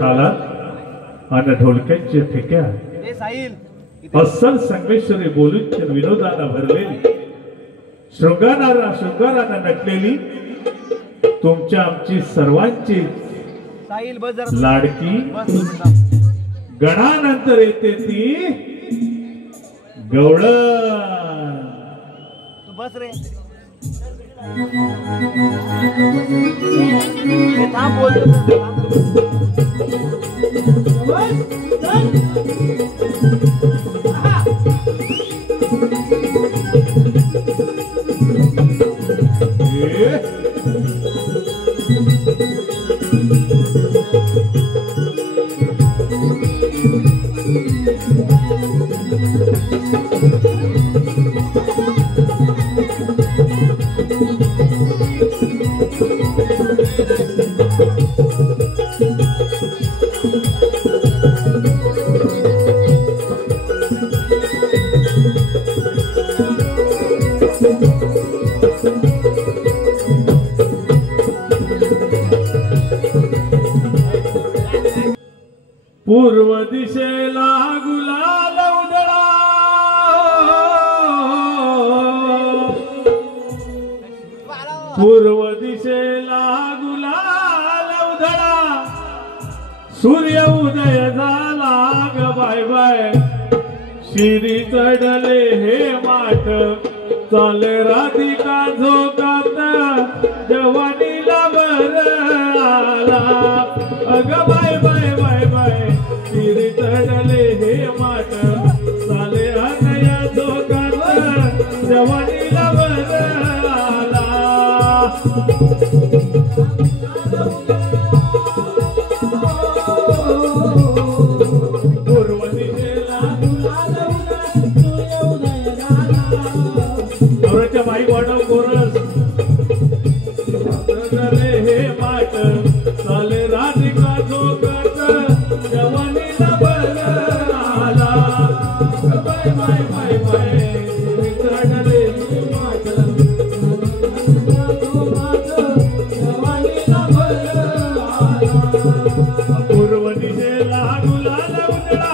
तालात आणि ढोलक्यांच्या ठेक्यात अस्सल संगमेश्वरी बोलून विनोदानं भरलेली शृंगारानं नटलेली तुमच्या आमची सर्वांची लाडकी गणानंतर येते ती गवळण। बस रे पूर्व दिशेला गुलाल उधळा पूर्व दिशेला गुलाल उधळा सूर्य उदय झाला ग बाय बाय शिरी चढले हे माठ चाले राधिका झोकात जवानीला बर आला अग बाय बाय बाय बाय शिरी चढले हे माठ चाले राधिका झोकात जवानीला बर आला। पूर्व दिशेला नवऱ्याच्या बाई वाढव कोरस हे माठ चाले राधिका झोकात जवानीला बर आला बाय बाय बाय बाय चढले हे माठ जवानीला बर आला। पूर्व दिशेला गुलाल उधळा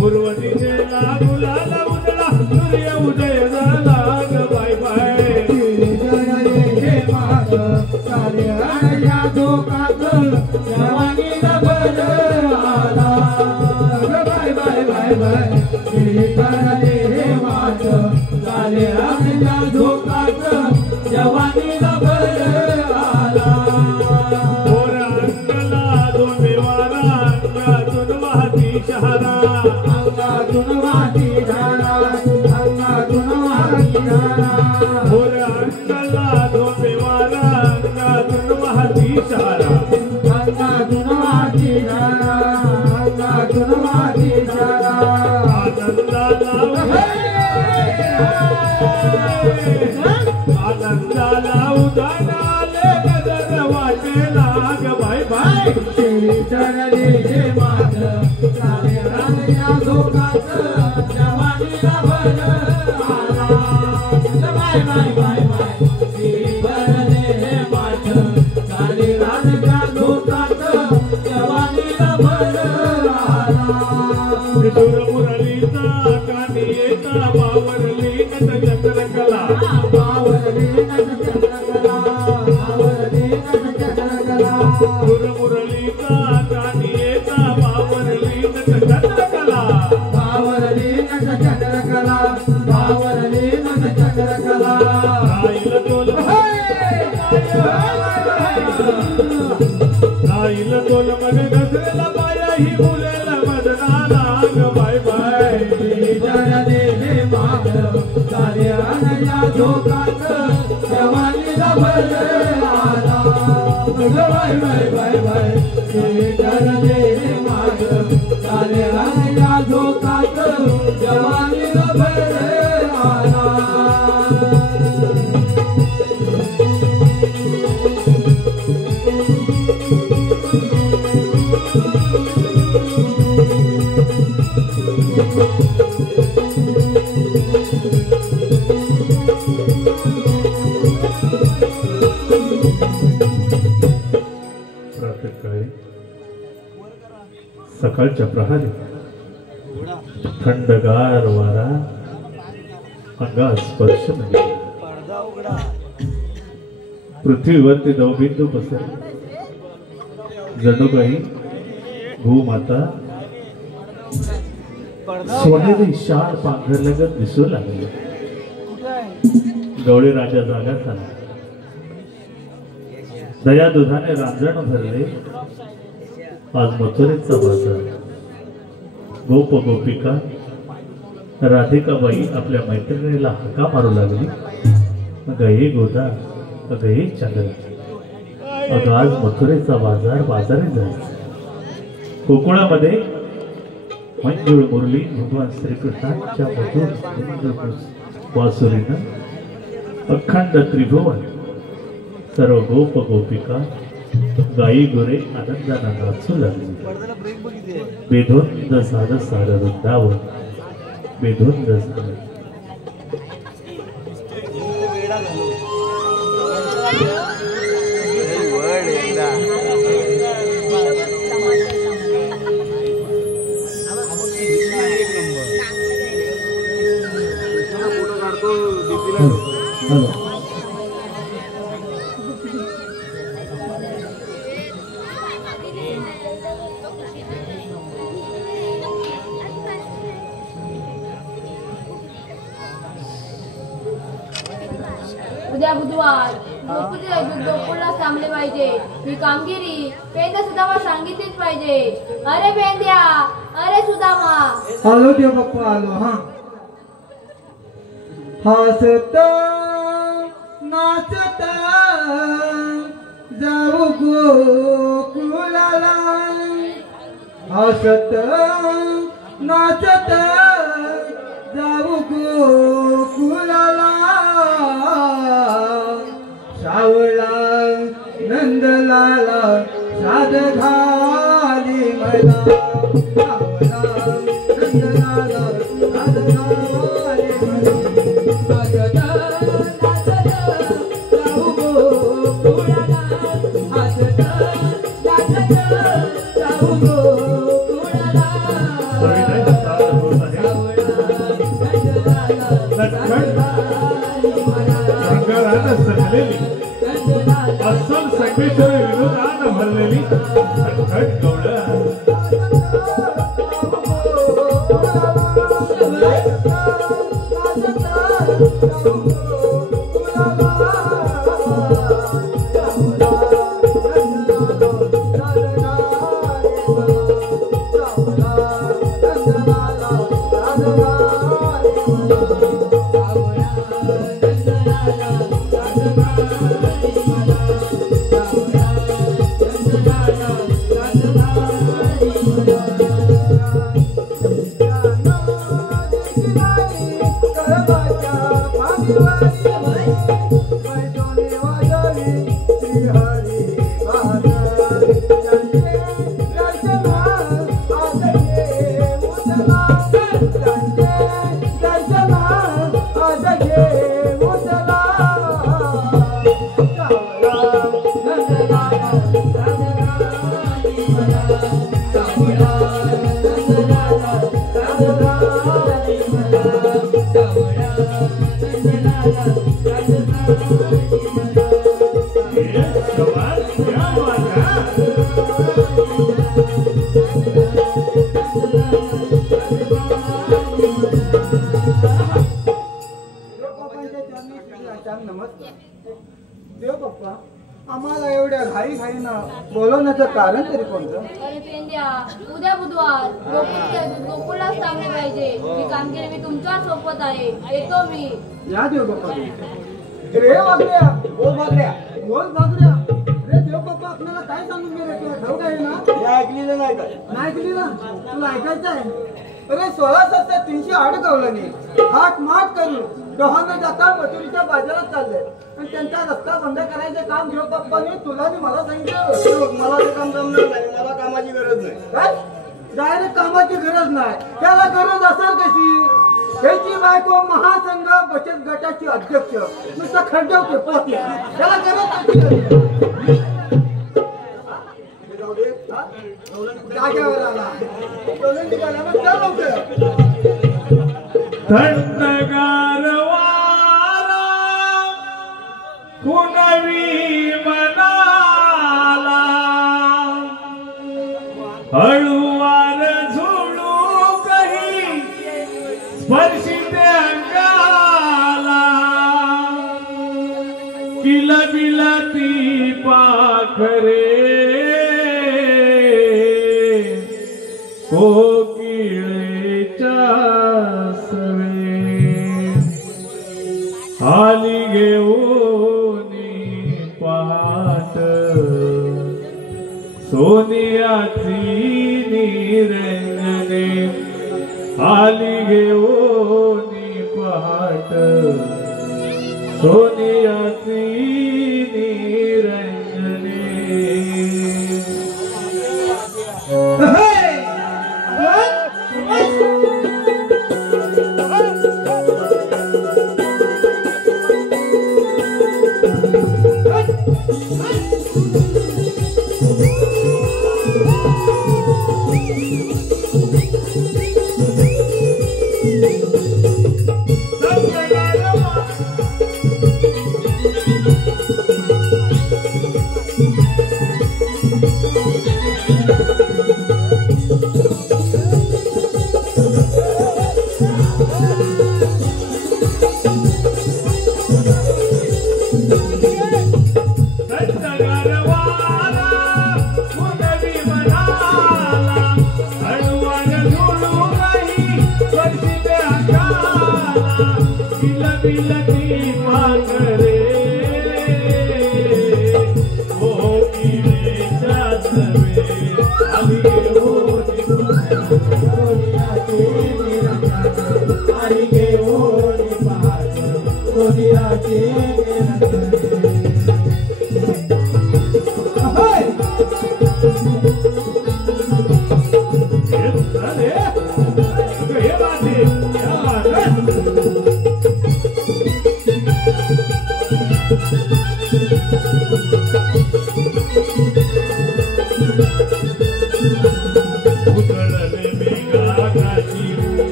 पूर्व दिशेला गुलाल उधळा सूर्य उदय झाला ग बाय बाय हे माठ चाले राधिका झोकात जवानीला बर आला ग बाय बाय बाय बाय हे माठ चाले राधिका झोकात जवानीला बर आला। गोरा अंगाला दोन्ही वारा अंगातून वाहती शहारा अंगातून वाहती धारा अंगातून वाहती धारा गोरा अंगाला दोन्ही वारा अंगातून वाहती शहारा अंगातून वाहती धारा अंगातून वाहती धारा आनंदाला उदानाले गजर वाटेला ग बाय बाय चढले हे माठ चाले राधिका झोकात जवानीला बर आला बाय बाय बाय बाय भरले हे माठ चाले राधिका झोकात जवानीला बर आला। मुरलीचा कानी येता बावरली नट चंद्रकला बावरली नट चंद्रकला बावरली नट चंद्रकला मुरलीचा कानी येता बावरली नट चंद्रकला बावरली नट चंद्रकला बावरली नट चंद्रकला राहिल तोल राहिल तोल मग घसरला पाया ही मुलेला मदनाला ग बाय बाय चढले हे माठ चाले राधिका झोकात जवानीला बर आला बाय बाय बाय बाय चढले हे माठ चाले राधिका झोकात जवानीला बर आला। सकाळच्या प्रहारी थंडगार वारा अंगात स्पर्श नाही. पृथ्वीवरती दवबिंदू पसरले. जणू काही भूमाता सोनेरी शाळ पांघरल्यागत दिसू लागले. गवळी राजा जागा झाला. दया दुधाने रांजण भरले. आज मथुरेचा बाजार. गोप गोपिका राधिकाबाई आपल्या मैत्रिणीला हाका मारू लागली. गये गोदा, गये चंद्र. अगं आज मथुरेचा बाजार बाजारी जायचा. गोकुळामध्ये मंजुळ मुरली भगवान श्रीकृष्णांच्या मधुर वासुरीनं अखंड त्रिभुवन सर्व गोप गोपिका गायी गोरे आनंदानं नाचू लागली. बेधुंद झालं सारं वृंदावन, बेधुंद झालं. उद्या बुधवार गोकुळला थांबले पाहिजे. ही कामगिरी पेंद्या सुदामा सांगितलीच पाहिजे. अरे पेंद्या, अरे सुदामा. आलो देव बाप्पा आलो. हा हसत नाचत जाऊ गोकुळाला. हसत नाचत जाऊ गोकुळाला. सावळा नंदलाला साध घाली मला. सावळा नंदलाला साध घाली मला. हसत नाचत जाऊ गोकुळाला. हसत नाचत जाऊ गोकुळाला. सजलेली अस्सल संगमेश्वरी विनोदानं भरलेली खटखट गवळण. देव बाप्पा, आम्हाला एवढ्या घाई घाईनं बोलवण्याचं कारण तरी कोणतं? अरे पेंद्या, उद्या बुधवार गोकुळला थांबले पाहिजे. ही कामगिरी मी तुमच्या सोबत आहे. येतो मी. या देव बाप्पा. रे वागड्या, बोल वागड्या, बोल वागड्या. रे देव बाप्पा आपल्याला काय सांगून गेले? तुला ठाऊक आहे ना? ऐकलेलं नाही का? नाही ऐकली ना? तुला ऐकायचं आहे? अरे 16,308 कौलानी हात मात करून डोहानं जाता मथुरीच्या बाजारात चालले आणि त्यांचा रस्ता बंद करायचं काम देव बाप्पाने तुला आणि मला सांगितलं. मला ते काम जमणार नाही. मला कामाची गरज नाही. काय? डायरेक्ट कामाची गरज नाही. त्याला गरज असेल कशी? त्याची बायको महासंघ बचत गटाची अध्यक्ष नुसतं खंडवते पोते. त्याला गरज कशी? जागेवर आला. थंडगार वारा कुणवी मनाला हळूवार झुळू काही स्पर्शिते अंगाला किलबिलती पाखरे कोकिळेच्या सवे आली घेऊनी पहाट सोनियाची निरंजने आली घेऊनी पहाट सोनियाची निरंजने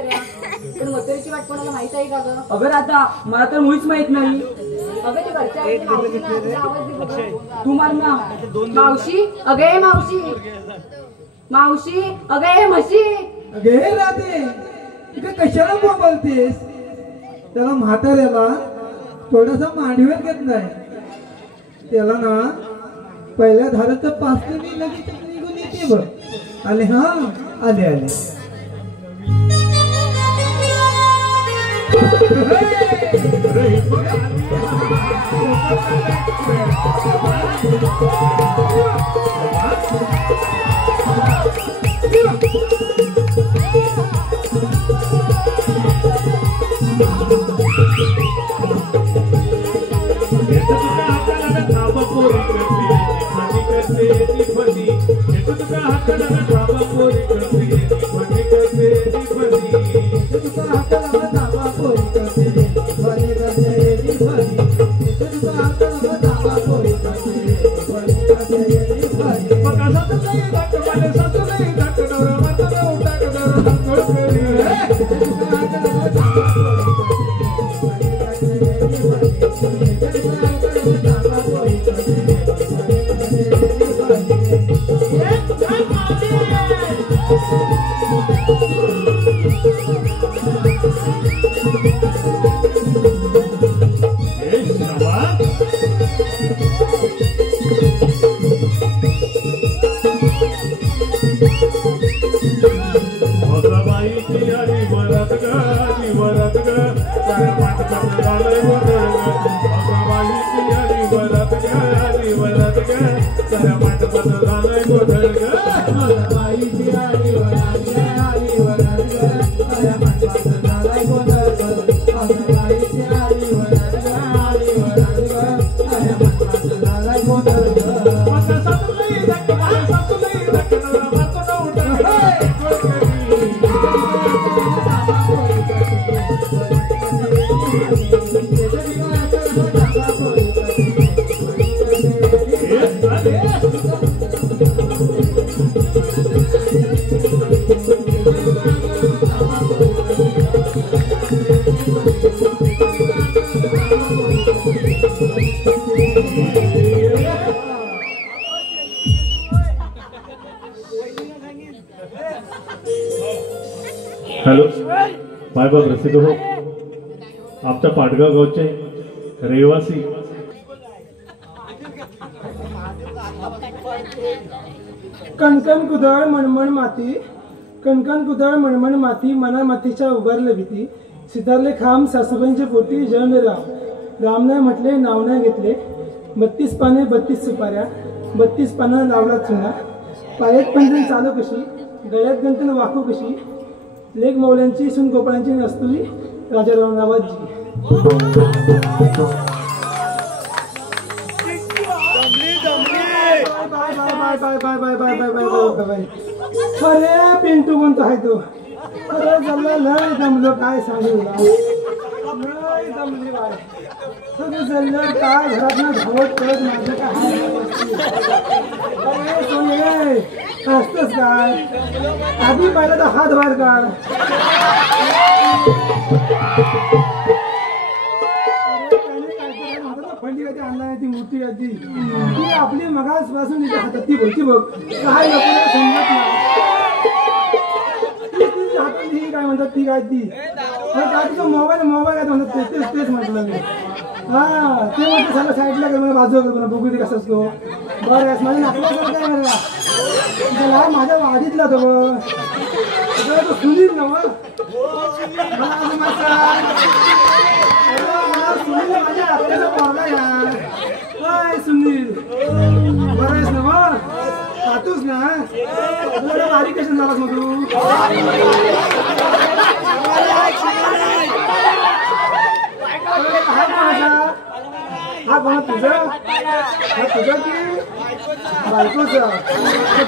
मथुरेची वाट कोणाला माहित आहे का ग? अगं राधा मला तर मुळीच माहित नाही. अगं ते घरच्या आवाज दे. तू मार ना. मावशी अगे मावशी मावशी अगे म्हशी. अगे राधे इथे कशाला बोलतेस? त्याला म्हाताऱ्याला थोडासा मांडीवर घेत नाही. त्याला ना पहिल्या धाराचं पाचलं लगेच निघून येते बघ. आले हा आले आले. हॅलो मायबाप रसिक हो, आमच्या पाटगाव गावचे रहिवासी कणकण कुदळ मणमण माती, कणकण कुदळ मणमण माती, मना मातीच्या उभारले भीती, सितारले खांब सासूबाईंच्या पोटी जण राम. राम नाही म्हटले नाव नाही घेतले, 32 पाने 32 सुपाऱ्या, 32 पानं लावला चुना, पायात पंजन चालू कशी, गळ्यात गंतन वाकू कशी, लेख मौल्यांची सून गोपाळांची नसतुली राजाराम रावाजी. अरे पिंटू कोणता आहे तो? अरे जमला लय जमलो काय सांगू लय जमली बाय. सगळं जमलं काय घरात ना धावत करत माझं काय अरे सोने असतंच काय आधी पाहिलं तर हात बाहेर काढ. फंडी कधी आणला ती मोठी आधी ती आपली मगासपासून तिच्या हातात ती भरती बघ काय लोकांना समजत नाही. हातात ही काय म्हणतात ती काय ती काय तिचा मोबाईल काय म्हणतात तेच म्हटलं मी. हा ते म्हणते सगळं साईडला कर मला बाजू कर बघू दे कसं असतो. बरं माझ्या नातवासारखं काय म्हणला त्याला माझ्या वाडीतला तो तो सुनील ना मग सुनील माझ्या आत्याचा पोरगा यार. काय सुनील बरं आहेस ना मग खातोस ना तुला बारीक कशाने झालास मग तू. हा कोणा तुझं हा तुझं की बायकोचा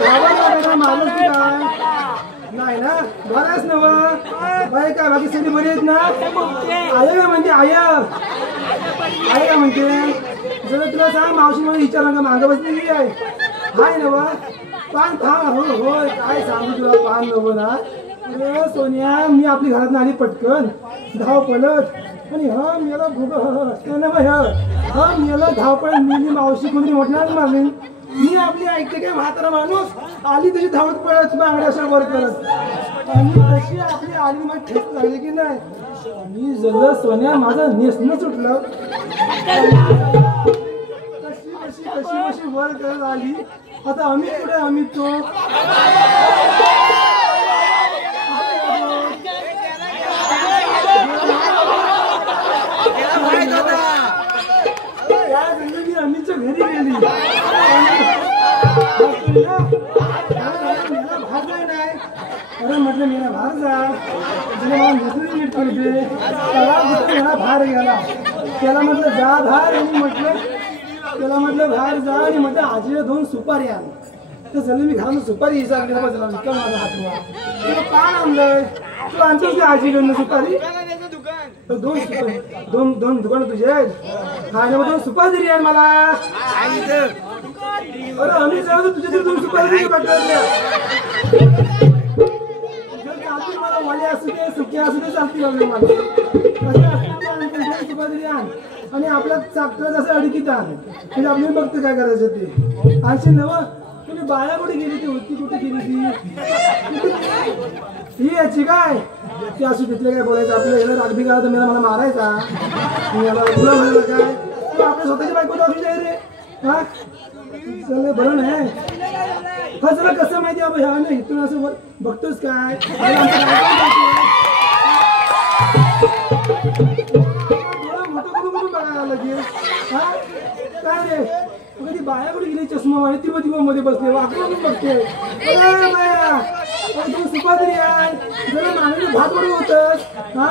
भावा माणूस की काय नाही ना. बरं आहेस ना मग बाय काय बाकी सगळी बरी आहेत ना. आय म्हणजे आय काय का म्हणते जरा तुला सांग मावशी मला विचारलं का मागं बसलेली आहे हाय ना बा पान खा हो होय काय सांगू तुला पान नको ना अरे सोनिया मी आपली घरात आली पटकन धाव पलत आणि हा मेला भुग हा मेला धावपळ मी मावशी कोणी म्हटणार मारली मी आपली ऐकते काय म्हातारा माणूस आली तशी धावत पळत बांगड्या अशा वर करत आणि तशी आपली आली मग ठेच लागली की नाही मी जर सोन्या माझं नेसणं सुटलं कशी कशी कशी कशी वर करत आली आता आम्ही कुठे आम्ही तो मी अमितच्या घरी गेली भार जाय नाही अरे म्हटलं मी बाहेर जा मला दुसरी नीट करते मला बाहेर गेला त्याला म्हटलं जा बाहेर आणि त्याला म्हटलं बाहेर जा आणि म्हटलं आजीला 2 सुपारी आण तर झालं मी घरानं सुपारी विचारली बाबा विकल माझा हातवा तुला काय आणलंय तू आणतोस का आजीकडनं सुपारी दोन दुकान तुझे आहेत आणि मग 2 सुपारी तरी आहे मला अरे आम्ही जाऊ तुझ्या तरी 2 सुपारी मला वले असू दे सुके असू दे चालतील मला सुपारी आण आणि आपल्या चाकला जसं अडकीत आण म्हणजे आपल्याला बघतो काय करायचं ते आणशी नव तुम्ही बाया कुठे गेली ती होती कुठे गेली ती याची काय ती असू तिथले काय बोलायचं आपल्या याला रागबी करा तर मला मारायचा याला तुला म्हणलं काय तू आपल्या स्वतःची बायको दाखवली आहे रे हा चल बरं नाही हा चला कसं माहिती बाबा ह्या नाही इथून असं बघतोस काय मोठं करून बघायला लागेल हा काय रे कधी बाया कुठे गेली चष्मा वाणी ती मध्ये बसले वाकडून बघते 2 सुपारी आहे जरा मागणी भात वडू होतस हा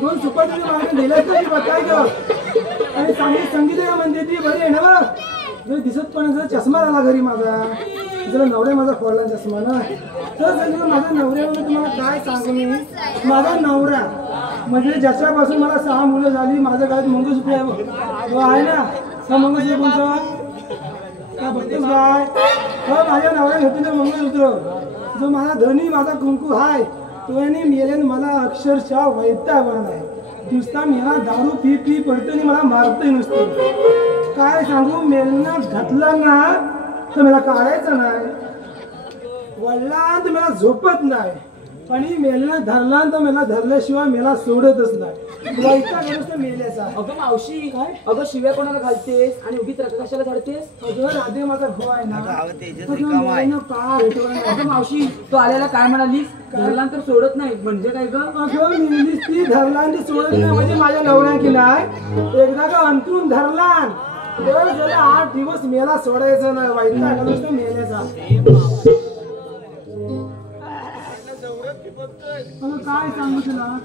2 सुपारी मागणी दिल्या काय ग आणि संगीत म्हणते ती बरी आहे ना बघ दिसत पण जर चष्मा आला घरी माझा जरा नवऱ्या माझा फोडला चष्मा ना तर माझ्या नवऱ्यामध्ये तुम्हाला काय सांगू मी माझा नवरा म्हणजे ज्याच्यापासून मला 6 मुलं झाली माझ्या गावात मंगळसूत्र आहे तो आहे ना हा मंगळसूत्र कोणता काय बघतोस काय हो माझ्या नवऱ्या घेतलेलं मंगळसूत्र जो माझा धनी माझा कुंकू हाय तो याने मेल्याने मला अक्षरशः वैतागला नाही नुसता मेला दारू पी पडतो आणि मला मारतोय नुसतं काय सांगू मेलना घातला ना तर मला काढायचं नाही वळला तर मला झोपत नाही आणि मेलना धरला तर मला धरल्याशिवाय मला सोडतच नाही वैताग मेल्याचा अगं मावशी काय अगं शिव्या कोणाला घालतेस आणि उगीच कशाला झाडतेस अगं राधे माझा भाऊ आहे ना अगं मावशी तू आल्याला काय म्हणालीस धरला तर सोडत नाही म्हणजे काय ग अगं मेलीस ती धरला आणि सोडत नाही म्हणजे माझ्या नवऱ्या की नाही एकदा का अंतरून धरला तर झाला 8 दिवस मेला सोडायचं नाही वैताग मेल्याचा काय सांगू तुला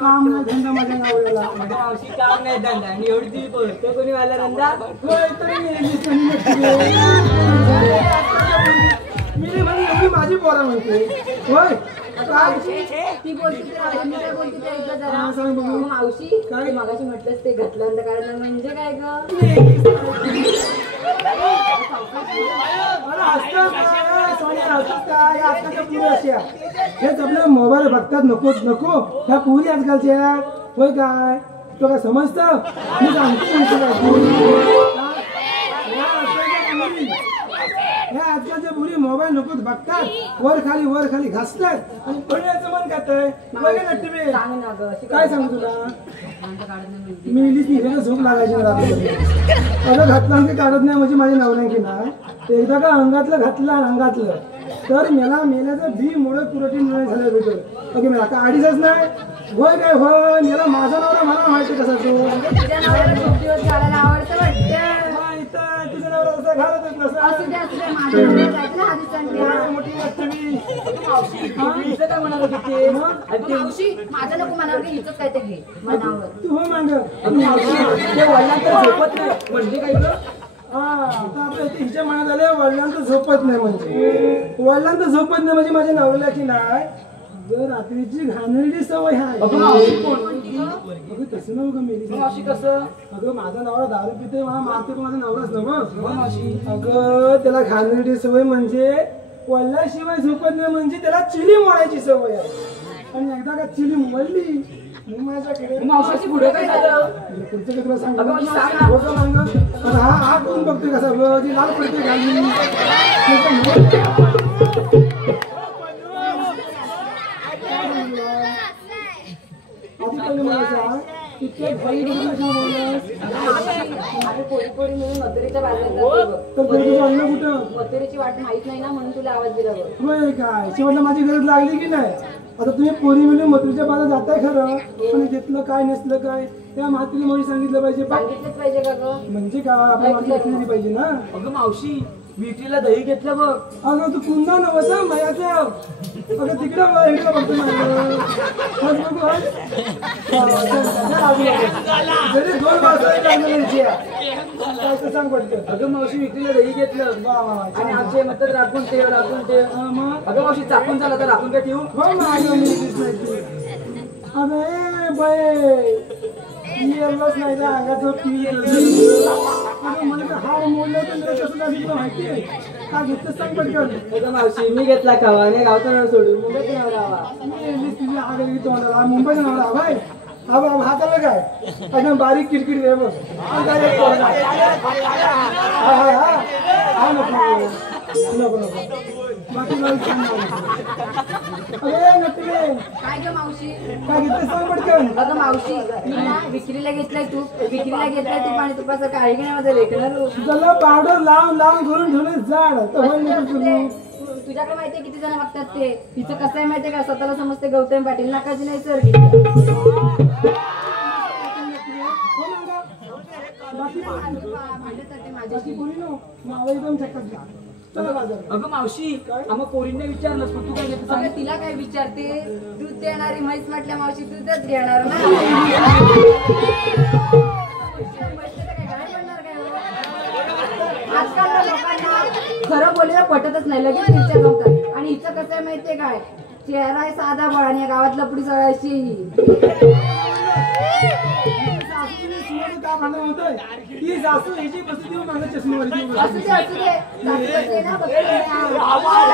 काम नाही धंदा माझ्या नवऱ्याला मावशी काम नाही धंदा आणि एवढी ती बोलतो कोणी वाला धंदा मी माझी पोरा म्हणते होय ती बोलते मी काय बोलते ते एकदा जरा सांग बघू मावशी काय मगाशी म्हटलंस ते घातलं काढलं म्हणजे काय ग हेच आपल्या मोबाईल बघतात नको ह्या पुरी आजकालच्या होय काय तो काय समजतं मी सांगतो ह्या आजकालच्या मुली मोबाईल नकोच बघतात वर खाली घासतात आणि पडण्याचं मन खातंय काय सांगू तुला मी इली झोप लागायची अगं घातलं ते काढत नाही म्हणजे माझ्या नवऱ्याची नाही एकदा का अंगातलं तर मला मेल्याचं बी मुळे प्रोटीन नाही झालं भेटत ओके मला का अडीचच नाही होय काय होय मला माझा नवरा मला माहिती कसा तो तुझ्या नवऱ्याला खूप दिवस घालायला आवडतं वाटतं तुझ्या नवरा असं घालतच नसं असू दे माझ्या नवऱ्याला जायचं ना आधी सांगते मोठी गोष्ट मी काय म्हणाल होते मावशी माझं नको मनावर हिचंच काय ते घे मनावर तू हो मांग ते वडिलांतर झोपत नाही म्हणजे काय ग आपल्या हिच्या मनात आलं वडिलांतर झोपत नाही म्हणजे माझ्या नवऱ्याला की नाही जर रात्रीची घाणेरडी सवय आहे अगं तसं नव्ह का मेरी मग मावशी कसं? अगं माझा नवरा दारू पिते मला मारते माझा नवराच ना मग मग मावशी अगं त्याला घाणेरडी सवय म्हणजे वल्ल्याशिवाय झोपत नाही म्हणजे त्याला चिली मोडायची सवय आहे आणि एकदा का चिली मोडली मग माझ्याकडे मग मावशी पुढे काय झालं? पुढचं काय तुला सांग अगं मावशी सांग ना. होतं सांग हा कोण बघतोय कसा बघ ती लाल पडते घाली आधी पहिले मला सांग इतक्या घाई कशा बोललास आपण पोरी पोरी मिळून मथुरेच्या बाजारात जातो बघ. तर तुझं आणलं कुठं मथुरेची वाट माहित नाही ना म्हणून तुला आवाज दिला बघ. होय काय शेवटला माझी गरज लागली की नाही आता तुम्ही पोरी मिळून मथुरेच्या बाजारात जाताय खरं पण घेतलं काय नसलं काय त्या म्हातारी मुली सांगितलं पाहिजे सांगितलंच पाहिजे का ग? म्हणजे काय आपल्या माती घेतली पाहिजे ना अगं मावशी विक्रीला दही घेतलं बघ. अगं तू पुन्हा नव्हतं मयाचं अगं तिकडं बघ इकडं बघतो माझं बघू जरी दोन वाजता लागले काय सांग पडतं अगं मावशी विक्रीला दही घेतलं आणि आमचे मत राखून ठेव मग अगं मावशी चाकून झाला तर राखून काय ठेवू? हो माझं मी अरे बाय येलच नाही ना अंगाचं पी अगं मला हार मोडलं तर कसं झाली तुला माहिती आहे का घेतलं सांग पटकन अगं मावशी मी घेतला खावाने गावचा सोडून मुंबईत राहावा. तुझी आगरी तोंडाला मुंबईचा नाव भाई हा बाबा हाताला काय एकदम बारीक किरकिरी आहे बघ हा नको बाकी अरे नटले काय ग मावशी? काय घेतलं सांग पटकन अगं मावशी मी ना विक्रीला घेतलाय तूप आणि तुपासारखं आहे की नाही माझं लेखणार. तुला पावडर लावून घरून ठेवले जाड तर होईल नाही तुझं. तुझ्याकडे माहितीये किती जण बघतात ते. तिचं कसं आहे माहितीये का? स्वतःला समजते गौतम पाटील नाकाची नाही सर बाकी कोणी नो मावा एकदम चक्कर घ्या चला बाजार अगं मावशी आम्हा पोरींना विचारलं पण तू काय घेतलं सांग. अगं तिला काय विचारते? दूध देणारी म्हैस म्हटल्या मावशी दूधच घेणार ना. आजकाल लोकांना खरं बोलायला पटतच नाही लगेच विचार जमतात. आणि हिचं कसं आहे माहितीये काय? चेहरा आहे साधा बळ आणि गावात लपडी सगळ्याची ही सासू ह्याची बसू देऊ माझ्या चष्मेवाली असू दे सासू आहे ना बघते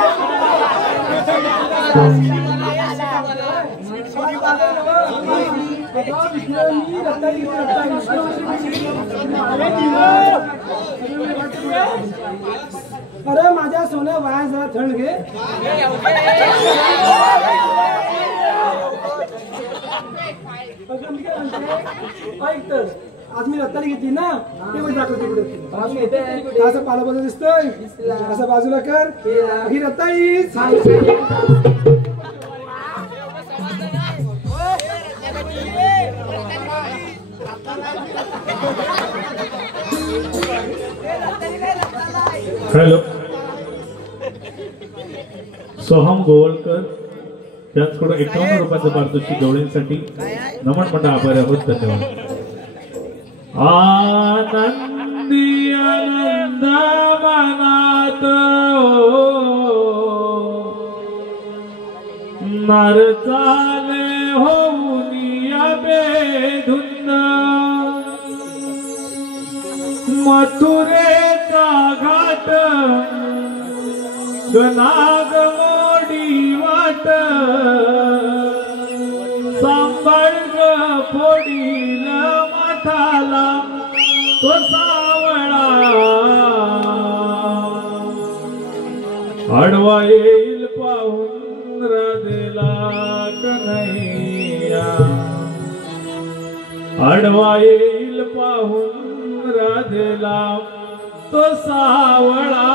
अरे माझ्या सोन्या वाया जरा थंड घे ऐक तर आज मी रत्तारी घेतली ना ते पण दाखव तिकडे असं पाला बाजू दिसतोय असं बाजूला कर ही रत्तारी हॅलो सोहम गोवलकर त्यांच्याकडून 51 रुपयाचं पारितोषिक गवळींसाठी नमन म्हणता आभारी आहोत. धन्यवाद. आनंदी आनंद मनात मार चाले होऊन या बेधुंद मथुरेचा घाट गनाग मोडी वाट सांभाळ ग फोडील मठाला तो सावळा आडवा येईल पाहून हृदयला कन्हैया आडवा येईल पाहून हृदयला तो सावळा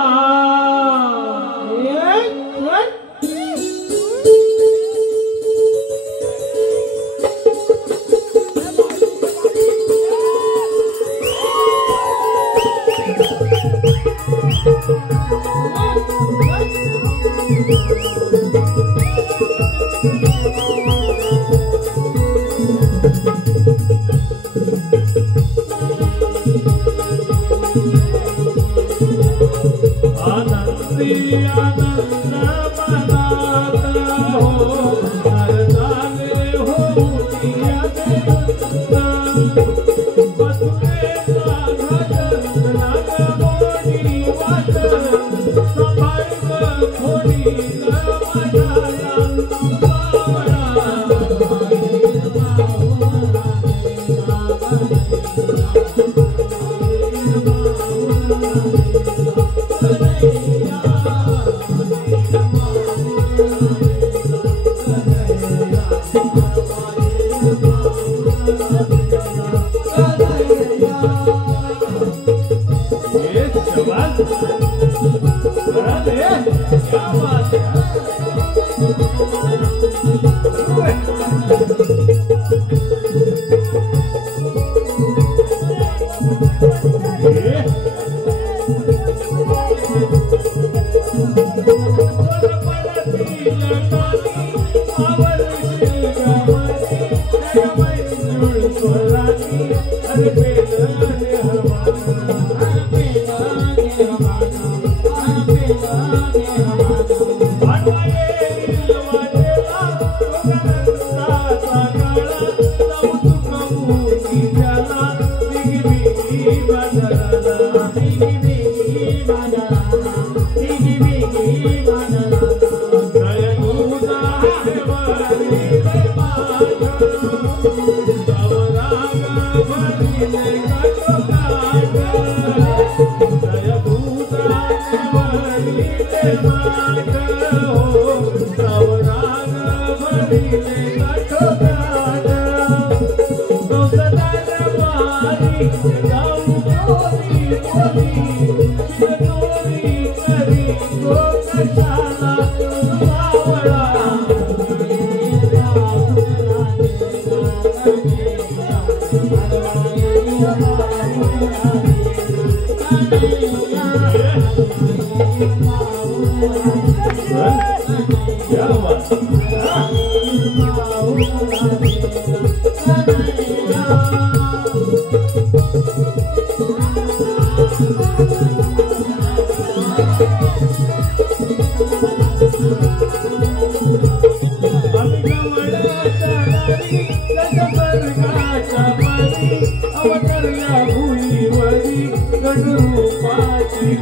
आनंदी आनंद मनात हो हर झाले हो क्या बात अवतरल्या भुईवरी गणरूपाची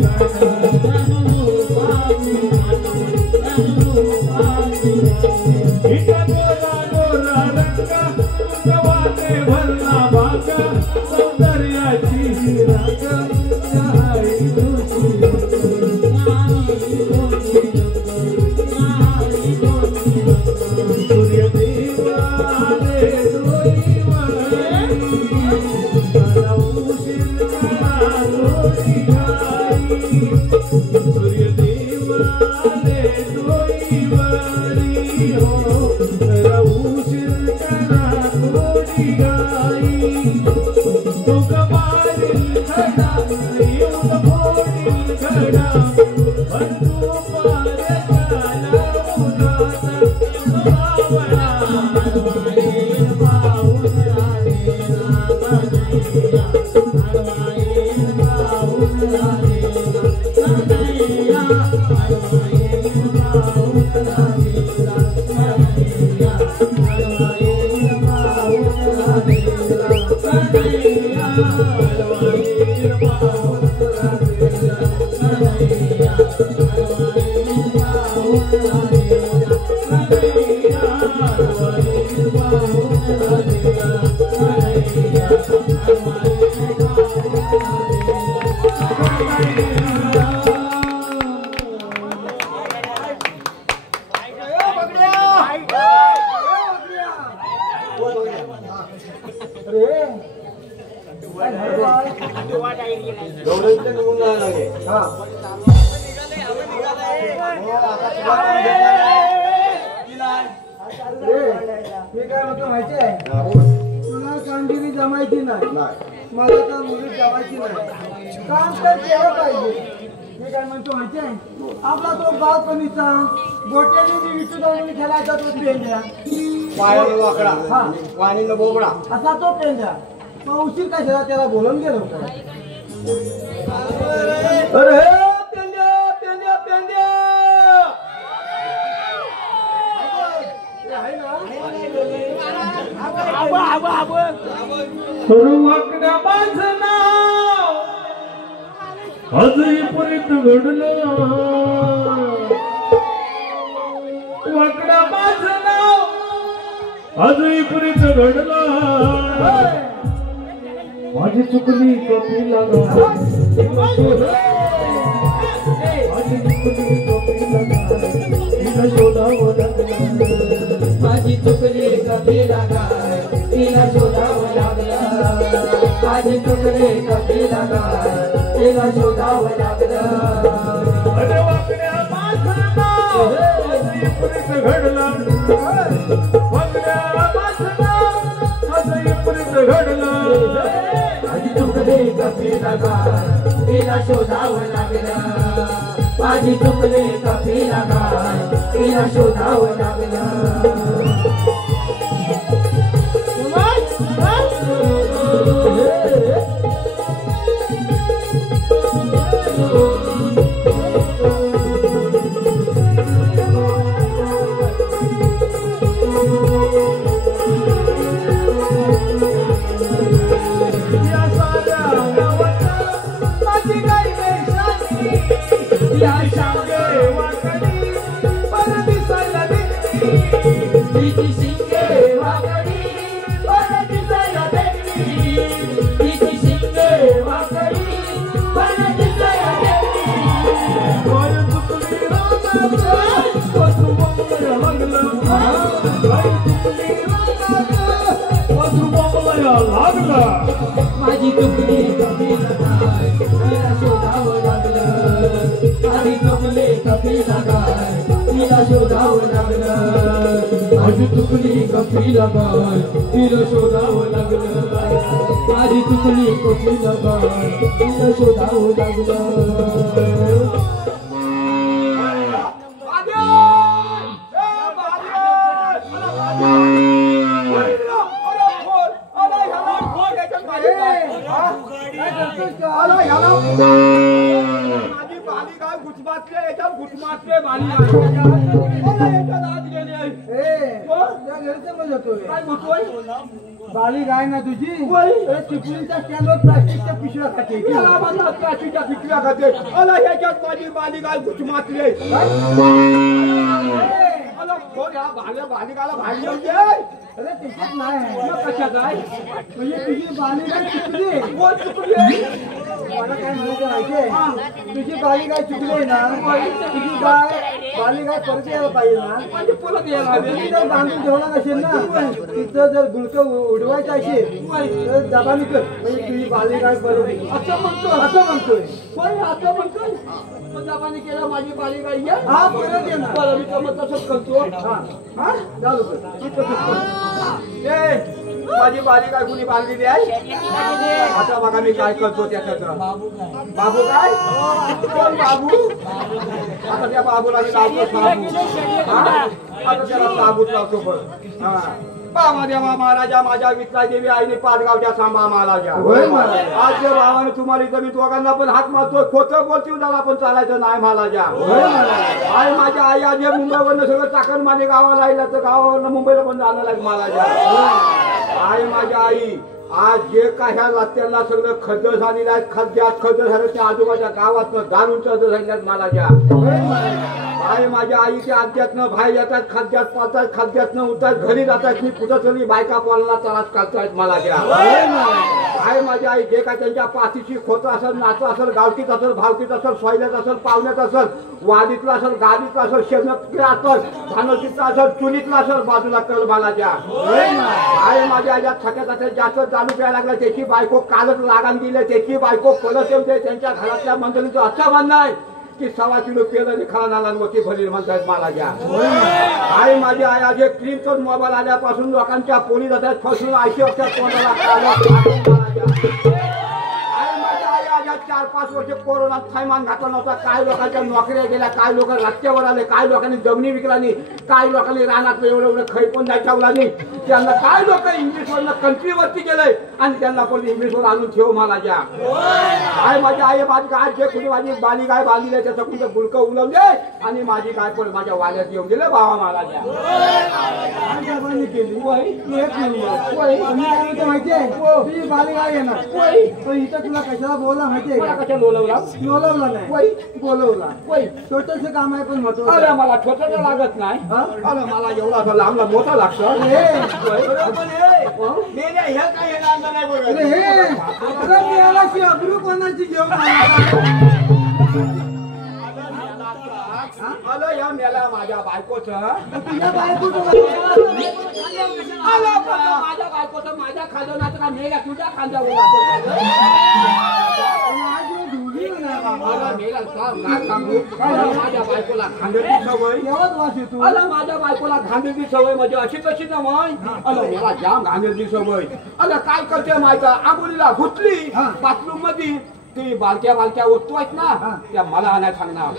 गवाते भरला भागा सौंदर्याची राग गौरवचं निघून जायला लागले. मी काय म्हणतो माहिती आहे तुला कामगिरी जमायची नाही मला तर मुली जमायची नाही काम तर केलं पाहिजे. मी काय म्हणतो माहिती आहे आपला तो बालपणीचा गोट्याने मी विचून खेळायचा तो पेंड्या पायाने वाकडा वाणीनं बोबडा असा तो पेंड्या मग उशीर कशाला त्याला बोलून गेलो अरे पेंड्या पेंड्या पेंड्या वाकड्या माझं नाव आजही पुरीत घडलं वाकड्या माझं नाव आजही पुरीत घडलं माझी चुकली कपिला माझी चुकली कपिला शोधावं लागलं माझी चुकली कपिला गाय तिला शोधावं लागलं माझी चुकली कपिला गाय तिला शोधावं लागलं अरे वाकड्या माझं नाव आजही पुरीत घडलं वाकड्या माझं नाव आजही पुरीत घडलं माझी चुकली कपिला गाय तिला शोधावं लागलं माझी चुकली कपिला गाय तिला शोधावं लागलं माझी चुकली कपिला गाय तिला शोधावं लागलं माझी चुकली कपिला गाय तिला शोधावं लागलं माझी चुकली कपिला गाय तिला शोधावं लागलं माझी चुकली कपिला गाय तिला शोधावं लागलं बाली गाय याच्यात आत गेली आहे. त्या घरचं मग होतोय काय बोलतोय? बाली गाय ना तुझी चिपळीच्या स्टँडवर प्लास्टिकच्या पिशव्या खाते याला माझ्या काचीच्या पिशव्या खाते. अला ह्याच्यात माझी बाली गाय घुचमातली आहे. अला कोण या बालिकाला भाजी होते? अरे त्याच्यात नाही मग कशात आहे? म्हणजे तुझी बाली गाय चुकली कोण चुकली आहे? मला काय म्हणायचं माहितीये तुझी बाली गाय चुकली ना तुझी बाली गाय परत यायला पाहिजे ना माझी परत यायला हवी. तुम्ही जर बांधून ठेवला नसेल ना तिथं जर गुळकं उडवायचं असेल तर जबानी कर म्हणजे तुझी बाली गाय परत येईल. असं म्हणतोय. होय असं म्हणतोय. मग जबानी केलं माझी बाली गाय ये. हा परत ये ना बरं मी तर मग तसंच करतो. हा चालू कर मी तसंच करतो. ए, माझी बाली गाय कुणी बांधलेली आहे? आता बघा मी काय करतो त्याच्यात. बाबू काय? कोण बाबू? आता त्या बाबूला मी लावतो साबू. हा? आता त्याला साबूत लावतो बरं. हा. बाबा देवा महाराजा माझ्या विठला देवी आईने पाटगावच्या सांभा महाराजा. होय महाराज. आज त्या भावाने तुम्हाला इथं मी दोघांना पण हात मारतोय. खोटं बोलतील त्याला पण चालायचं नाही महाराजा. आई माझ्या आई आज हे मुंबईवरनं सगळं चाकण माझ्या गावाला आईला तर गावावरनं मुंबईला पण जाणं लागेल महाराजा. आई माझ्या आई आज जे काय ह्या लात्यांना सगळं खड्ड झालेलं आहे. खड्ड झालं त्या आजोबाच्या गावातनं दारूंचं सांगितलं महाराजा. आई माझ्या आईच्या आज्ञातनं बाहेर येतात. खड्ड्यात पाळतात. खड्ड्यातनं उठतात. घरी जातात. मी कुठं तरी बायका पोराला त्रास करतायत मला द्या. आई माझ्या आई जे काय त्यांच्या पाठीशी खोतं असेल, नाचं असेल, गावकीत असेल, भावकीत असेल, सोयल्यात असेल, पाहुण्यात असेल, वाडीतलं असेल, गाडीतलं असेल, शेणकीतलं असेल, धानोशीतलं असेल, चुलीतलं असेल, बाजूला कर मला द्या. आई माझ्या आईच्या थक्यात जास्त चालू प्यायला लागला. त्याची बायको कालच लागान दिले. त्याची बायको परत येऊ दे. त्यांच्या घरातल्या मंडळीचं असं म्हणणं आहे की 1.25 किलो पेलं खाला नाला होती भरली म्हणतात मला घ्या. आई माझी आई आज एक क्रीमचा मोबाईल आल्यापासून लोकांच्या पोली जातात फसवून 80 वर्षात कोणाला 4-5 वर्ष कोरोनात थैमान घातला नव्हता. काय लोकांच्या नोकऱ्या गेल्या. काय लोक रस्त्यावर आले. काय लोकांनी जमिनी विकला नाही. काय लोकांनी रानात एवढं खै पण नाही ठेवला नाही. त्यांना काय लोक इंग्लिशवरनं कंट्रीवरती गेले आणि त्यांना पण इंग्लिशवर आणून ठेव मला द्या. आई माझी आई माझी गाय जे कुणी माझी बाली गाय बांधली त्याचं कुठं गुडकं उलवले आणि माझी गाय पण माझ्या वाल्यात येऊन दिले बाबा मला द्या. केली एक नंबर माहितीये तुझी बाली गाय येणार पण इथं तुला कशाला बोलला माहितीये कशा बोलवला? बोलवला नाही बोलवला छोटस काम आहे पण महत्वाचं. अरे मला छोटं लागत नाही. अरे मला एवढा असा लांबला मोठा लागतो. अब्रू कोणाची घेऊन आलं या मेला माझ्या बायकोचं. तुझ्या बायको माझ्या बायकोचं माझ्या खांद्यावर का मेला तुझ्या खांद्यावर माझ्या बायकोला खांद्याची सवय. अला माझ्या बायकोला घांदेची सवय म्हणजे अशी कशी ना मग. अला मला जाम घांदेची सवय. अला काय करते माहिती आंघोळीला घुसली बाथरूम मध्ये ती बालक्या वस्तू आहेत ना त्या मला आणायला सांगणार.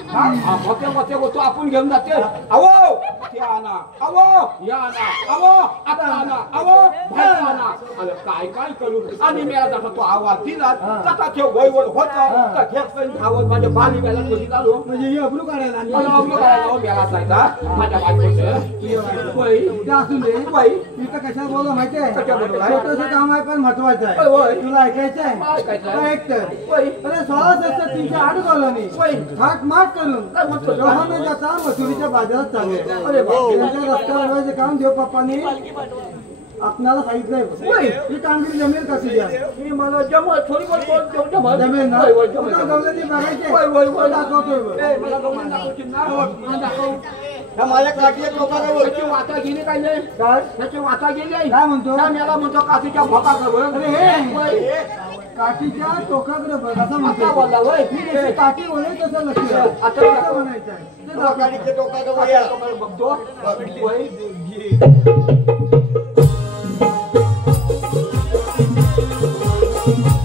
मोठ्या वस्तू आपण घेऊन जाते. अहो ते आणा. अहो या आणा. अहो आता आणा. अहो भाजी आणा. अरे काय काय करू. आणि मला जसा तो आवाज दिला तसा ते वयवर होता तर घेतलं धावत माझ्या बाली गेला कशी चालू म्हणजे ही अब्रू काढायला आणि मेला सांगता माझ्या बायकोचं असून दे इथं कशा बोलला माहितीये छोटस काम आहे पण महत्वाचं आहे. तुला ऐकायचं आहे ऐक तर. अरे 16,308 कॉलनी थाट माट करून रोहाने जाता मथुरीच्या बाजारात चालले. त्यांच्या रस्ता अडवायचे काम देव पप्पानी आपणाला सांगितलंय. ही कामगिरी जमेल का तुझ्या? मला जमल थोडी बहुत जमेल ना गवलनी बघायचे दाखवतोय माझ्या काठी लोकांना वाचा गेली काय नाही त्याची वाचा गेली काय म्हणतो मला म्हणतो काठीच्या भोकाकडे. अरे काठीच्या टोकाकडे बघ असं म्हणतो. काठी बोले तसं लक्ष आता म्हणायचं आहे. बघतो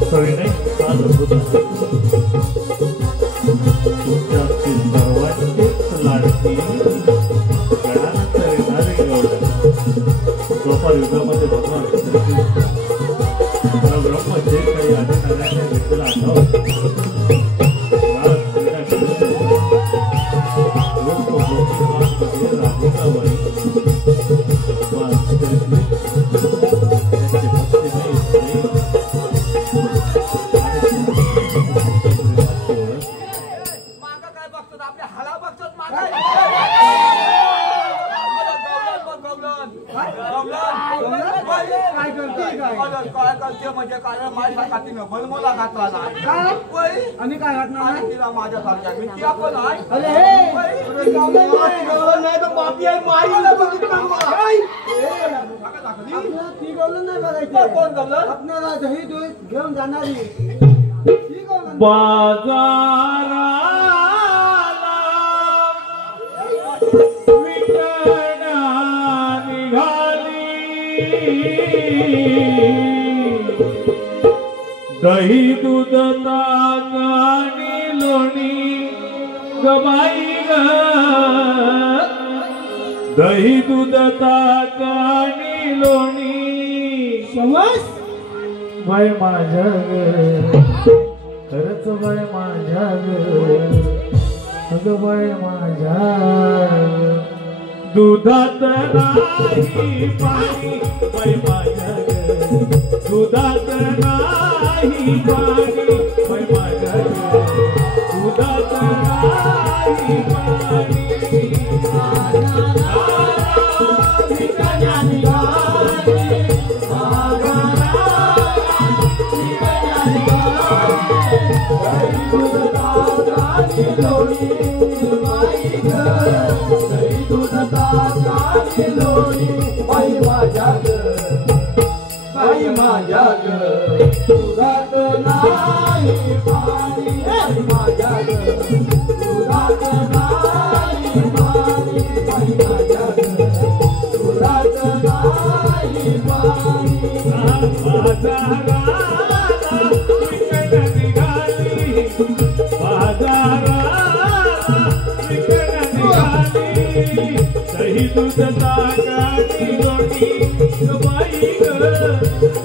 सविनय आज तुमच्यातील सर्वांचीच लाडकी गणानंतर येणारे गौड गोपाल युगामध्ये भगवान ब्रह्म जे काही आदिनारायण व्यक्तीला आठवत राधिकाबाई मागं काय बघतात आपल्या हाला बघतात मागं काय करते काय करते म्हणजे काय माझ्या खातीनं बलमोला घातला नाही काय वय आणि काय घटना आणि तिला माझ्यासारख्या मी ती आपण आहे अरे नाही तर बापी आहे माईला बघितलं ती गवलं नाही बघायची कोण गवलं आपल्याला दही दूध घेऊन जाणारी ती गवलं बाजाराला विकण्या निघाली दही दूध ताक आणि लोणी गबाई ग दही दूध ताक आणि लोणी समज बाय माझ्या ग खरंच बाय माझ्या ग अगं बाय माझ्या दुधात नाही पाणी बाय माझ्या ग दुधात नाही पाणी बाय माझ्या ग दुधात नाही पाणी बाई माझ्या ग दुधात नाही पाणी बाई माझ्या ग दुधात नाही पाणी बाई माझ्या ग दुधात नाही पाणी बाजाराला विकण्या निघाली बाजाराला विकण्या निघाली दही दूध ताक आणि लोणी बाई ग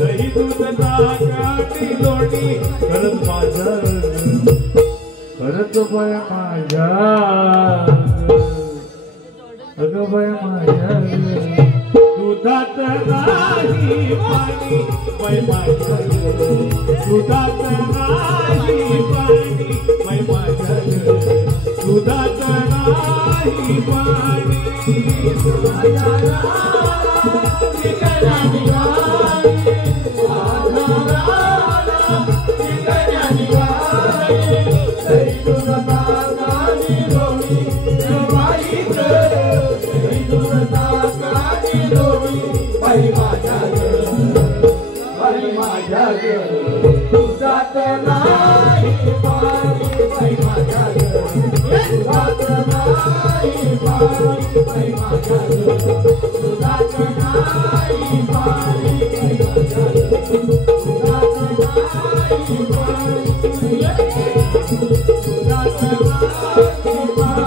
दही दूध ताक आणि लोणी खरंच माझ्या खरंच बाय माझ्या अगं बाय माझ्या दुधात नाही पाणी बाय माझ्या दुधात नाही पाणी बाय माझ्या दुधात नाही पाणी बाई माझ्या दुधात नाही पाणी बाई माझ्या दुधात नाही पाणी बाई माझ्या दुधात नाही पाणी बाई माझ्या दुधात नाही पाणी दुधात नाही पाणी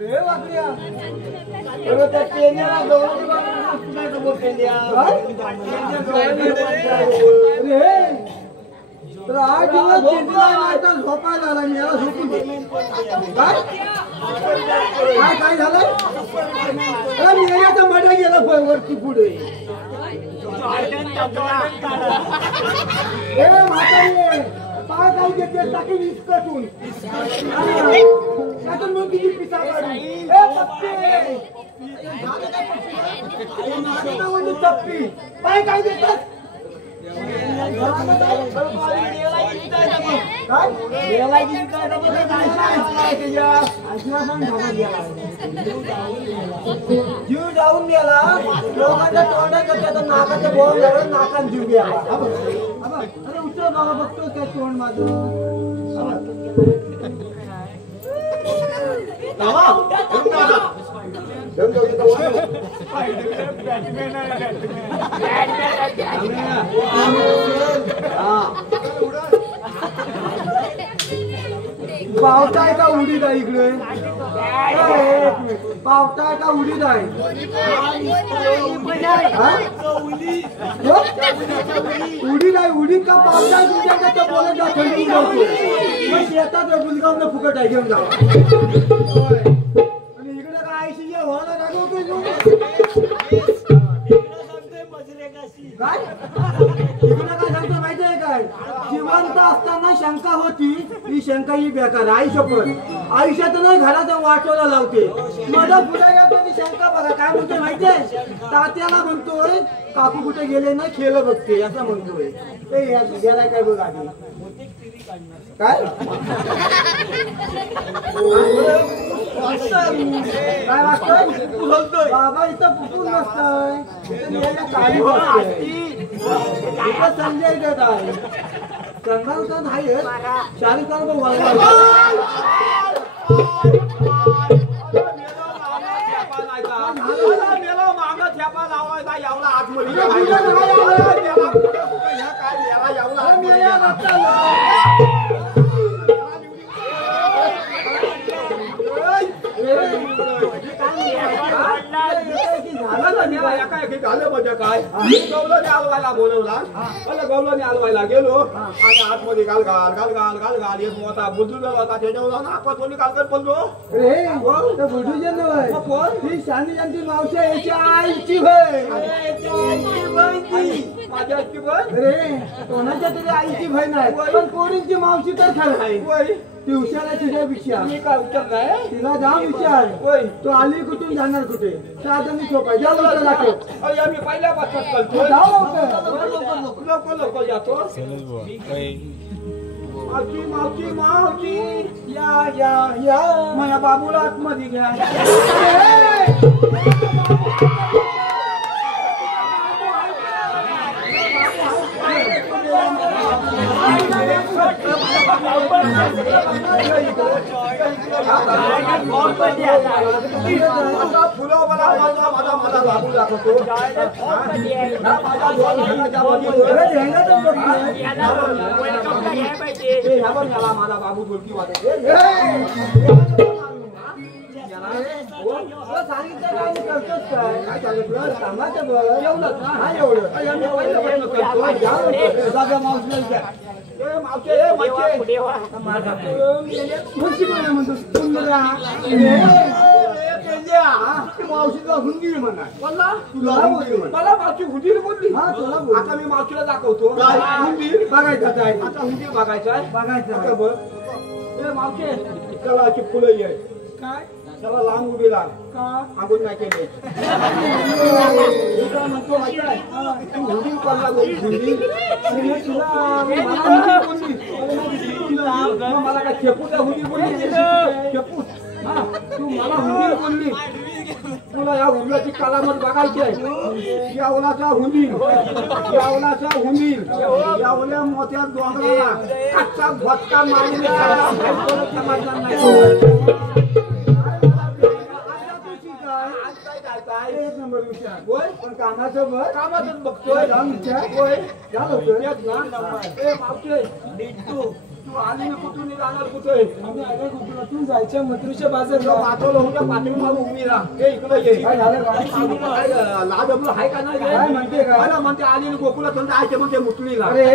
रे वाकड्या रे तर 8 दिवस आता झोपायला आला मी याला झोपून दे काय काय झालं अरे मेल्याचा मडा गेला वरती पुढे ए म्हातारे काय काय घेते टाकी विस्कटून त्यातून मग किती पिसा काढून ए पप्पी चप्पी काय काय देतात जीव जाऊन गेला लोकांच्या तोंडात नाकाचं बोल झालं नाकात जीव गेला अरे उचल बाबा बघतोस काय तोंड माझं पावसाय का उडीत आहे इकडे एक मिनिट. पावटा का उडीद आहे हा? हो? उडीद आहे उडीद का पावटा आहे तुमच्याकडे तर बोलत जा थंडी उडवतो मग शेतात गुलगावनं फुकट आहे घेऊन जा आणि इकडे काय आयशी जे व्हायला लागवतो काय इकडे काय सांगतो माहिती आहे काय जिवंत असताना शंका होती ही शंका ही बेकार आई शपथ आयुष्यात नाही घराच्या वाटोला लावते माझा पुढे गेलो ती शंका बघा काय म्हणतोय माहितीये तात्याला म्हणतोय काकू कुठे गेले ना खेळ बघते असं म्हणतोय ते गेलाय काय बघ आधी काय काय वाटतंय बाबा इथं पुपून नसतंय काळी इथं संजय देत आहे संघाचा नाही शालिकार झालं म्हणजे काय गवलाने हलवायला बोलवला मला गवलाने हलवायला गेलो आणि आतमध्ये घाल घाल घाल घाल घाल घाल एक मोठा बुजून होता त्याच्यावर आपण कोणी घालकर बोललो रे बुडूजन ही शानी यांची मावशी याची आईची होय माझी आईची बहीण रे कोणाच्या तरी आईची बहीण आहे पण पोरींची मावशी तर खरं आहे ती हुशार आहे तुझ्यापेक्षा मी काय विचारलाय तिला जाम विचार तू आली कुठून जाणार कुठे साधं मी सोपा जा लवकर दाखव अरे मी पहिल्यापासून कळतो जाऊ लवकर लवकर लवकर जातो मावशी मावशी मावशी या या या माझ्या बाबूला आतमध्ये घ्या फुलं मला माझा माझा बाबू दाखवतो माझा बाबू बोलकी वाटत काय सांगितलं सांगायचं बरं एवढंच ना हा एवढं मावशीला हुंदीर म्हणा मला मावशी हुंदीर बोलली आता मी मावशीला दाखवतो हुंदीर बघायचं आहे आता हुंदीर बघायचा आहे बघायचं बघ मावशी त्याला अशी फुलं आहे काय त्याला लांब उभी लाग का मागून नाही केले म्हणतो माहिती आहे तू हुंदीर पडला मला काय शेपू त्या हुंदीर बोलली शेपू हा तू मला हुंदीर बोलली तुला या हुंदीची कालामत बघायची आहे या ओलाचा हुंदीर या ओलाचा हुंदीर या ओल्या मोठ्या डोंगराला कच्चा भटका मारलेला एक नंबर विचार होय पण कामाचं बघ कामातच बघतोय जाऊन विचार होय तू आली ना कुठून जाणार कुठे आम्ही आल्या कोकणातून जायच्या मथुरेच्या बाजारला पाठवलं होतं पाठवून उभी राहा हे इकडं ये काय झालं लाज आपलं आहे का नाही काय म्हणते काय मला म्हणते आली गोकुळातून जायचे म्हणते मुतळीला अरे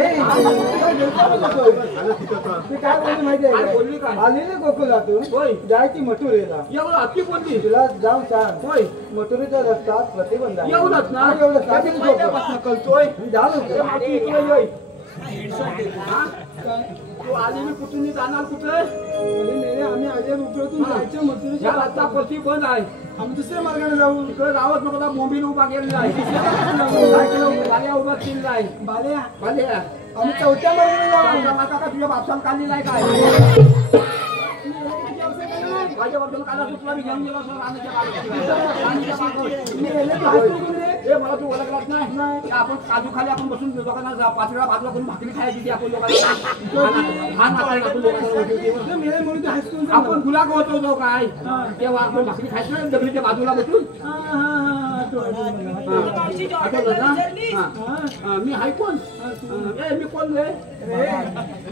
ती काय बोलली माहिती आहे काय बोलली काय? आली ना गोकुळातून होय जायची मथुरेला एवढं अति बोलली तिला जाऊन सांग होय मथुरेच्या रस्त्यात प्रतिबंध आहे. एवढंच ना एवढंच त्याची पहिल्यापासून कळतोय झालं तू आली ना कुठून जाणार कुठे आम्ही आल्या गोकुळातून जायच्या मथुरेच्या या रस्ता पशी बंद आहे आम्ही दुसऱ्या मार्गाने जाऊ इकडे रावत नको बोंबील उभा केलेला आहे गाड्या उभा केलेला आहे बाल्या बाल्या आम्ही चौथ्या मार्गाने जाऊ का तुझ्या बापसाला काढली नाही काय माझ्या बाबतीला काढा तुला मी घेऊन गेलो मला तू ओळखलाच नाही आपण काजू खाली आपण बसून लोकांना पाचव्या बाजूला करून भाकरी खायची आपण लोकांना आपण गुलाब होतो जो काय तेव्हा आपण भाकरी खायचो दगडीच्या बाजूला बसून आठवलं ना? मी हाय कोण? मी कोण रे?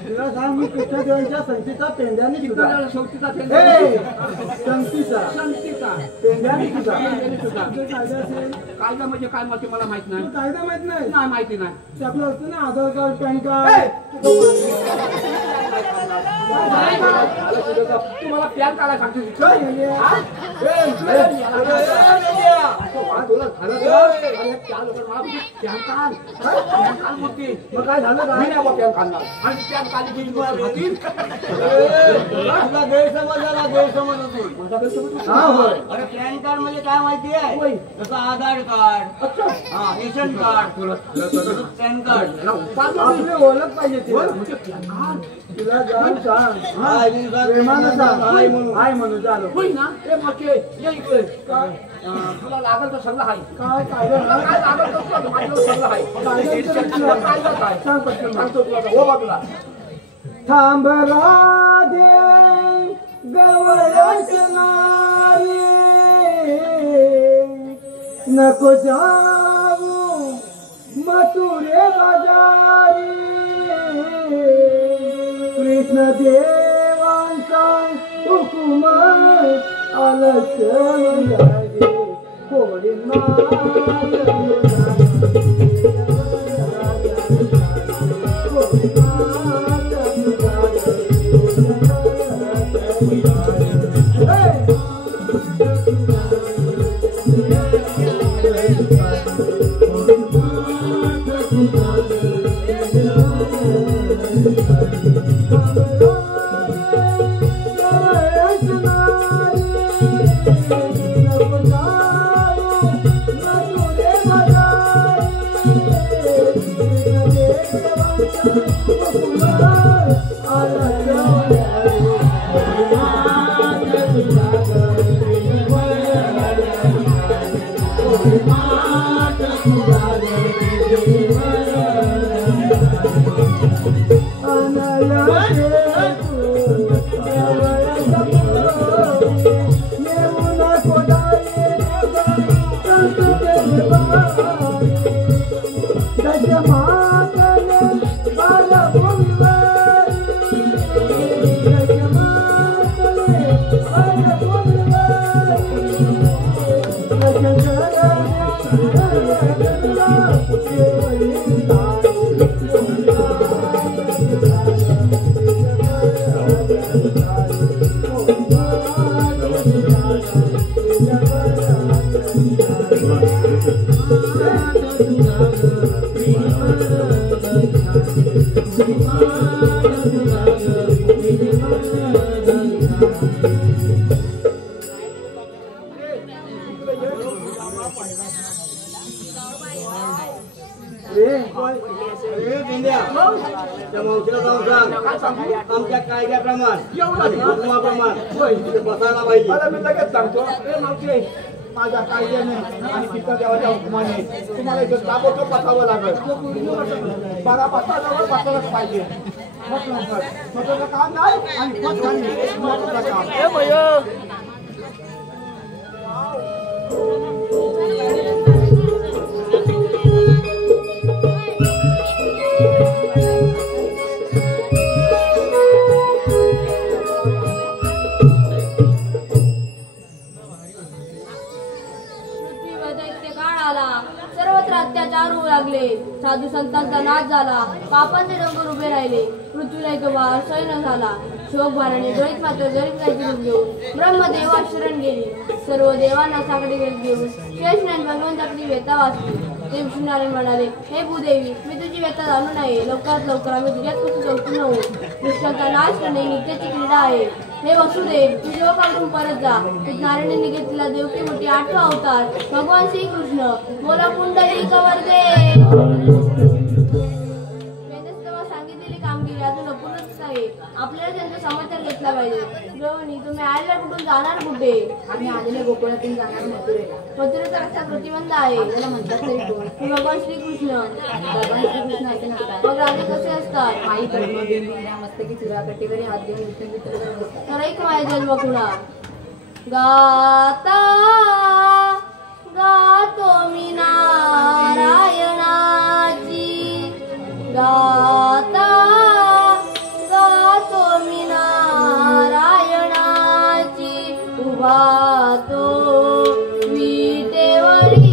तुला सांग मी कृष्णदेवांच्या संतीचा पेंड्याने तुझा शेवटीचा संतीचा पेंड्याने तुझा कायदा म्हणजे काय माहिती मला माहित नाही. कायदा माहित नाही नाही माहिती नाही. ते आपलं असतं ना आधार कार्ड पॅन कार्ड. तुम्हाला पॅन काढायला सांगते मग काय झालं काय पॅन काढणार आणि पॅन काढली तुला गैरसमज झाला गैरसमज हा होय. अरे पॅन कार्ड म्हणजे काय माहिती आहे? जसं आधार कार्ड, हा रेशन कार्ड, पॅन कार्ड. आपली ओळख पाहिजे तुला जाऊन सांग प्रेमानं सांग हाय म्हणून चालू होय ना. ते मागे ये इकडे. तुला लागल तर सगळं आहे. काय काय लागल तर माझ्यावर सगळं आहे. कायदा काय सांग पटकन सांगतो तुला. हो बाजूला थांब राधे गवळच नारे नको जाऊ मथुरे बाजारी कृष्ण देवांचा हुकुम आलच होळी आमच्या कायद्याप्रमाणे बसायला पाहिजे. मला मी लगेच सांगतो. मावशी माझ्या कायद्याने आणि पिता देवाच्या हुकुमाने तुम्हाला इथं ताबडतोब बसावं लागेल. बघा बसायलाच पाहिजे. महत्वाचं काम नाही आणि महत्वाचं काम. सर्वत्र अत्याचार होऊ लागले. साधू संतांचा नाश झाला. पापांचे डोंगर उभे राहिले. पृथ्वीला एक वार सैन्य झाला. शोक भाराने गणित मात्र गरीब काहीतरी रूप घेऊन ब्रह्मदेवा शरण गेली. सर्व देवांना साकडे घेऊन शेषनारायण भगवंताकडे व्यथा वाचली. ते विष्णुनारायण म्हणाले, हे भूदेवी, मी तुझी व्यथा जाणून आहे. लवकरात लवकर आम्ही तुझ्यात कुठे चौकी नव्हू. दुष्टांचा नाश करणे नित्याची क्रीडा आहे. हे वसुदेव, तू देवकाकडून परत जा. नारायणाने घेतलेला देवकी मोठी 8वा अवतार भगवान श्रीकृष्ण मला पुंडलिक वरदे. सांगितलेली कामगिरी अजून अपूर्णच आहे. आपल्याला त्यांचा समाचार घेतला पाहिजे. द्रवणी, तुम्ही आलेला कुठून जाणार कुठे? आम्ही आलेल्या गोकुळातून जाणार मथुरेला. मथुरेचा रस्ता प्रतिबंध आहे. आपल्याला म्हणतात तरी कोण? भगवान श्रीकृष्ण. भगवान श्रीकृष्ण असे नसतात. मग राजे कसे असतात? आई धर्म बिंबिंद्या मस्तकी चुराकटीवरी हात देऊन विठ्ठल विठ्ठल करत असतात. तर ऐक माझा जन्म कुणा गाता गातो मी नारायणाची गाता गातो मी नारायणाची उभा तो विटेवरी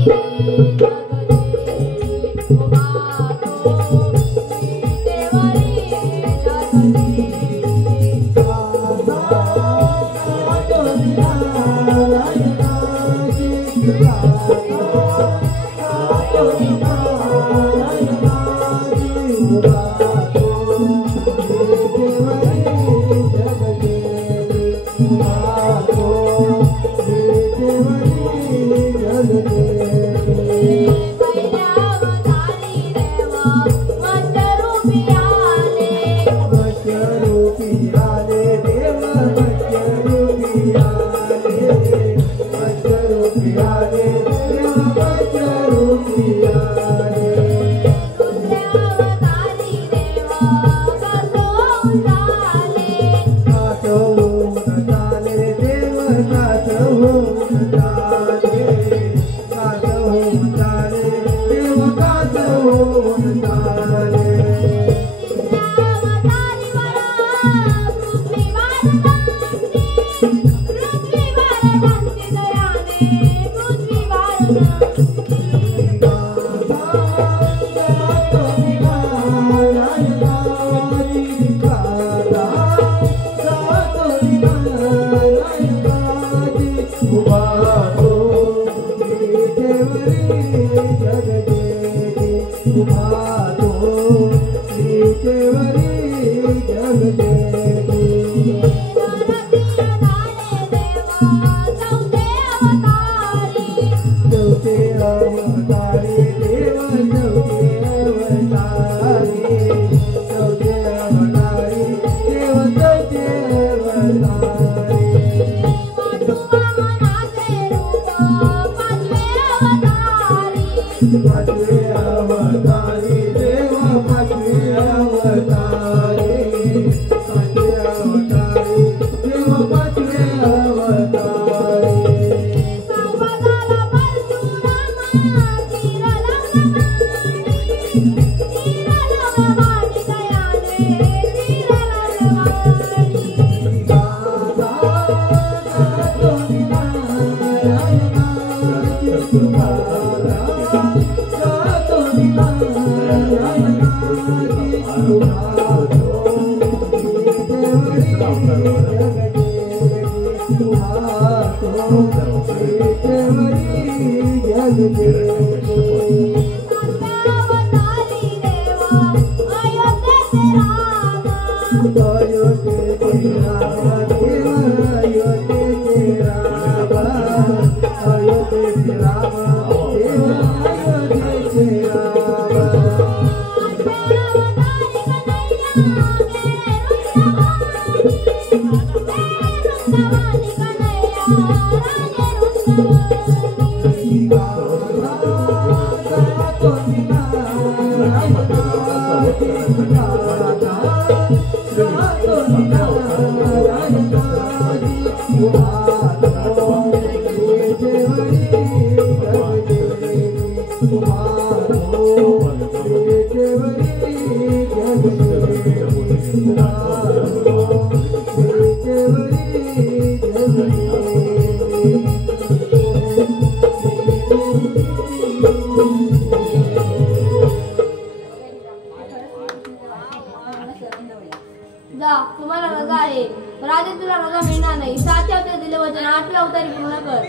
जा, तुम्हाला रजा आहे. राजे तुला रजा मिळणार नाही. 7 अवतार दिले वचन, 8व्या अवतारी पूर्ण कर.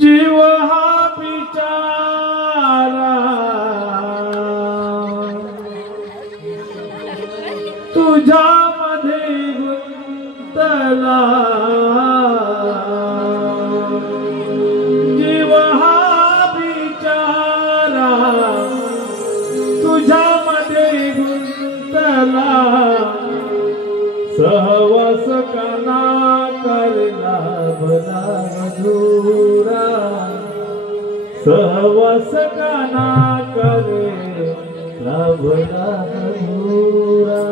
जीव हा बिचारा तुझ्यामध्ये गुंतला, जीव हा बिचारा तुझ्यामध्ये गुंतला, सहवास काना करला भला मधुरा, सहवास काना करला भला मधुरा.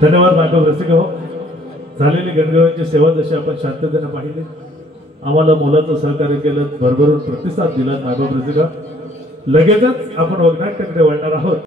धन्यवाद माधव रसिक हो. झालेली गणगवळींची सेवा जशी आपण शांततेने पाहिली, आम्हाला मोलाचं सहकार्य केलं, भरभरून प्रतिसाद दिला माधव रसिका. लगेचच आपण वगनाट्याकडे वळणार आहोत.